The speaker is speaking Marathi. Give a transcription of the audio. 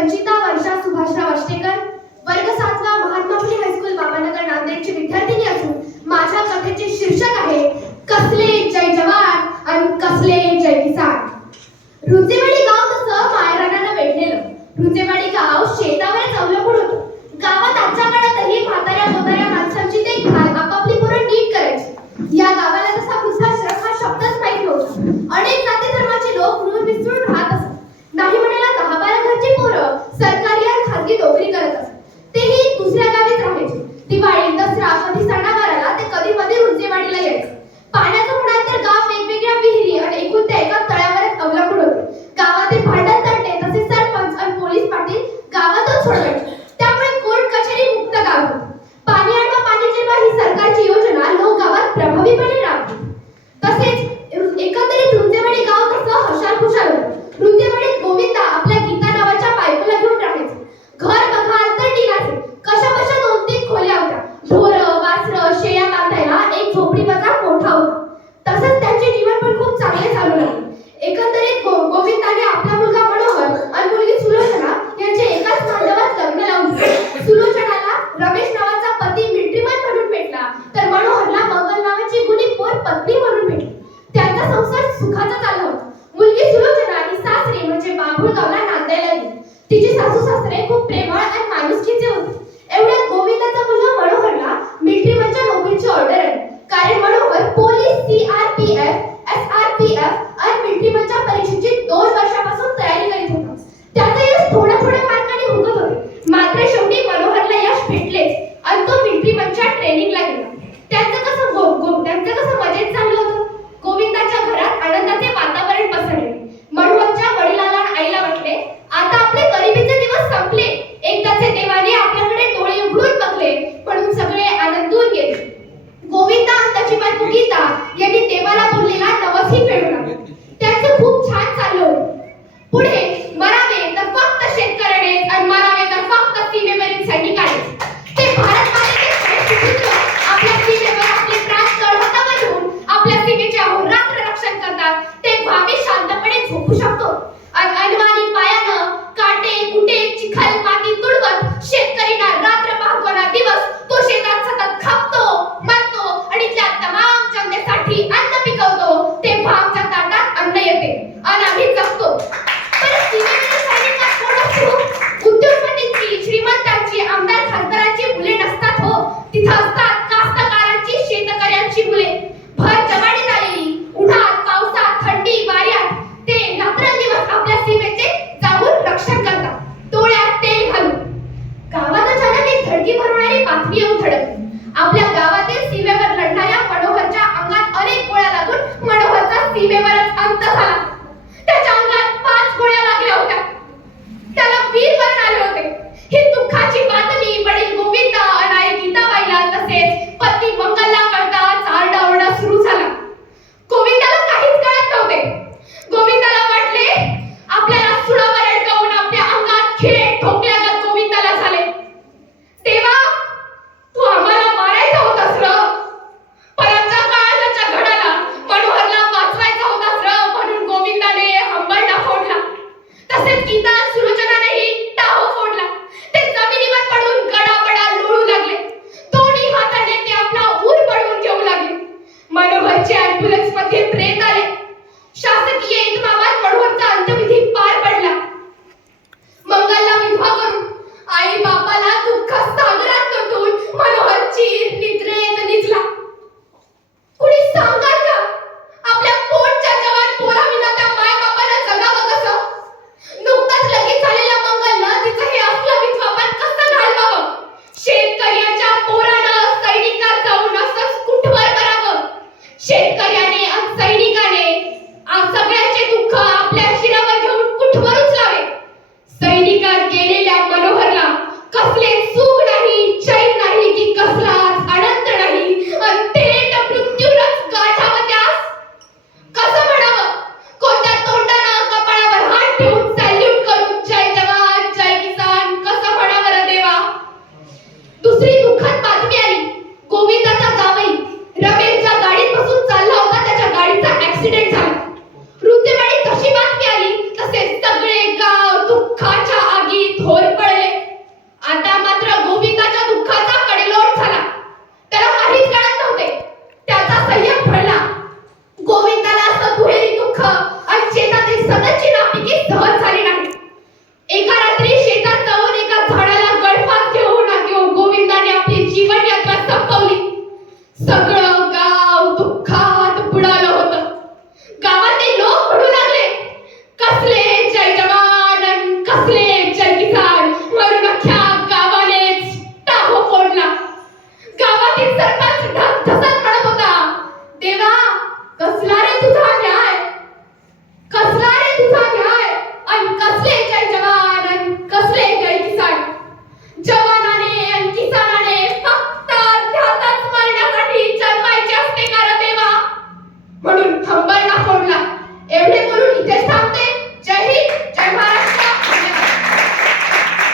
संचिता वर्षा सुभाषराव आष्टेकर, वर्ग 7वा, महात्मा फुले हायस्कूल, बाबानगर, नांदेडची विद्यार्थिनी असून माझ्या कथेचे शीर्षक आहे कसले जय जवान आणि कसले जय किसान. रुंजेवाडी गाव तसं मायरानानं वेढलेलं. रुंजेवाडी गाव शेतावरच अवलंबून होतं. गावात आजच्या काळातही म्हाताऱ्या मोताऱ्या माणसांची देखभाल आपापली पोरं नीट करायची. या गावाला तसा वृद्धाश्रम हा शब्दच माहीत नव्हता. अनेक जाती धर्माचे लोक मिळून मिसळून राहत असत. नाही म्हणायला 10-12 घरची पोरं सरकारी आणि खाजगी नोकरी करत असत. तेही दुसऱ्या गावीच राहायचे. दिवाळी, दसरा, कधी सणावाराला ते कधी मध्ये रुंजेवाडीला यायचे. पाण्याचं म्हणाल तर गाव वेगवेगळ्या विहिरी आणि एकूण त्या एका तळ्यावरच अवलंबून होते. गावातील भांडण तंटे तसेच सरपंच आणि पोलीस पाटील गावातच सोडवायचे. त्यामुळे कोर्ट कचेरी मुक्त गाव होते. पाणी अडवा पाणी जिरवा ही सरकारची योजना लोक गावात प्रभावीपणे राबवली. तसेच एकंदरीत रुंजेवाडी गाव तसं हशाल-खुशाल होतं. रुंजेवाडीत गोविंदा आपल्या गीता नावाच्या बायकोला घेऊन राहायचा. घर बघाल तर निघायचे. कशा 2-3 खोल्या होत्या. ढोरं, वासरं, शेळ्या बांधायला एक झोपडी बाजार मोठा होता. तसंच त्यांचे जीवन पण खूप चांगले चालू लागले. एकंदरीत गोविंदाने आपला मुलगा मनोहर आणि मुलगी सुलोचना यांचे एकाच मांडवात लग्न लावून दिले. सुलोचनाला रमेश नावाचा पती मिलिटरीमन म्हणून भेटला, तर मनोहरला मंगल नावाची गुणी पोर पत्नी म्हणून भेटली. त्यांचा संसार सुखाचा चालला होता. मुलगी सुलोचना ही सासरी म्हणजे बाभुळगावला नांदायला गेली. तिचे सासू सासरे खूप प्रेमळ आणि माणुसकीचे होते. एवढ्यात गोविंदाचा मुलगा मनोहरला मिलिटरीमनच्या नोकरीची ऑर्डर आली. कारण मनोहर पोलीस, CRPF, SRPF आणि मिलिटरीमनच्या परीक्षेची 2 वर्षापासून तयारी करीत होता. त्याचं यश थोड्या मार्काने हुकत होते. मात्र शेवटी मनोहरला यश भेटलेच आणि तो मिलिटरीमनच्या ट्रेनिंगला गेला. त्यांचं कसं मजेत चाललं होतं. गोविंदाच्या घरात आनंदाचे वातावरण पसरले. मनोहरच्या वडिलांना आईला वाटले आता आपले गरिबीचे दिवस संपले. एकदाचे देवाने आपल्याकडे डोळे उघडून बघले म्हणून सगळे आनंदून गेले. गोविंदा आणि त्याची बायको गीता यांनी देवाला बोललेला नवसही फेडून आणला. त्यांचं खूप छान चाललं होतं. पुढे मरावे तर फक्त शेतकऱ्याने आणि मरावे तर फक्त सीमेवरील सैनिकाने. ते भारत मातेचे आपल्या सीमेवर आपले प्राण तळहाता बनवून आपल्या सीमेचे अहोरात्र रक्षण करतात. ते आम्ही शांतपणे झोपू शकतो. अनवाणी पायानं काटे कुटे चिखल माती तुडवत शेतकरीना रात्र पाहताना दिवस तो शेतात सतत खापतो, मरतो आणि त्या तमाम जनतेसाठी अन्न पिकवतो. तेव्हा आमच्या ताटात अन्न येते आणि आम्ही जगतो. पण सीमेवरील सैनिकात कोण असतो? उद्योगपतींची, श्रीमंतांची, आमदार खासदारांची मुले नसतात हो. तिथं असतात कास्तकारांची, शेतकऱ्यांची मुले. भर जवानीत आलेली, उन्हात पावसात थंडी वाऱ्यात ते रात्रंदिवस आपल्या सीमेचे जाऊन रक्षण करतात, डोळ्यात तेल घालून. गावात अचानक एक धडकी भरवणारी बातमी येऊन धडकली. आपल्या गावातील सीमेवर लढणाऱ्या मनोहरच्या अंगात अनेक गोळ्या लागून मनोहरचा सीमेवरच अंत झाला. त्याच्या अंगात 5 गोळ्या लागल्या होत्या. त्याला वीरमरण आले होते. ही दुःखाची बातमी वडील गोविंदा आणि आई गीताबाईला तसेच पत्नी मंगलला कळताच आरडाओरडा सुरू झाला. गोविंदाला काहीच कळत नव्हते. गोविंदाला वाटले आपल्याला सुळावर अडकवून आपल्या अंगात खिळे ठोकल्यागत गोविंदाला झाले. तेव्हा तू आम्हाला मारायचा होतास र. परतच्या काळाच्या घडाला मनोहरला वाचवायचा होतास र म्हणून गोविंदाने हंबरडा फोडला. तसेच गीता